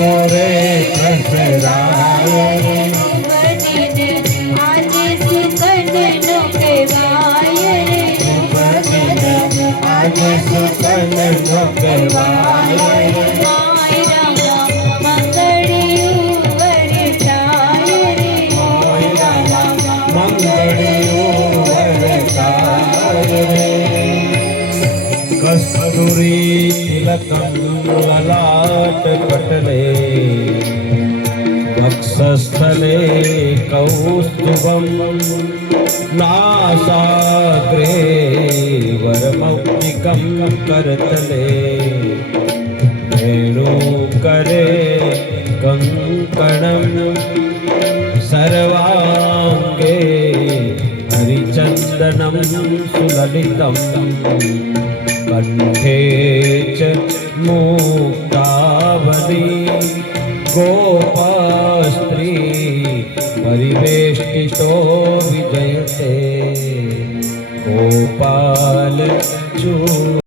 रे खसराय रे आज सुकन नो कहवाय रे आज सुकन नो कहवाय रे माय रामा मंगड़ियों वरसाय रे माय रामा मंगड़ियों वरसाय रे कस्तूरी तिलकं ललाट पटले वक्षस्थले कौस्तुभं नासाग्रे वरमौक्तिकं करतले वेणुकरे कङ्कणं सर्वाङ्गे हरिचन्दनं सुललितं कंठे च मुक्तावली गोपास्त्री परिवेष्टितो विजयते गोपाल चू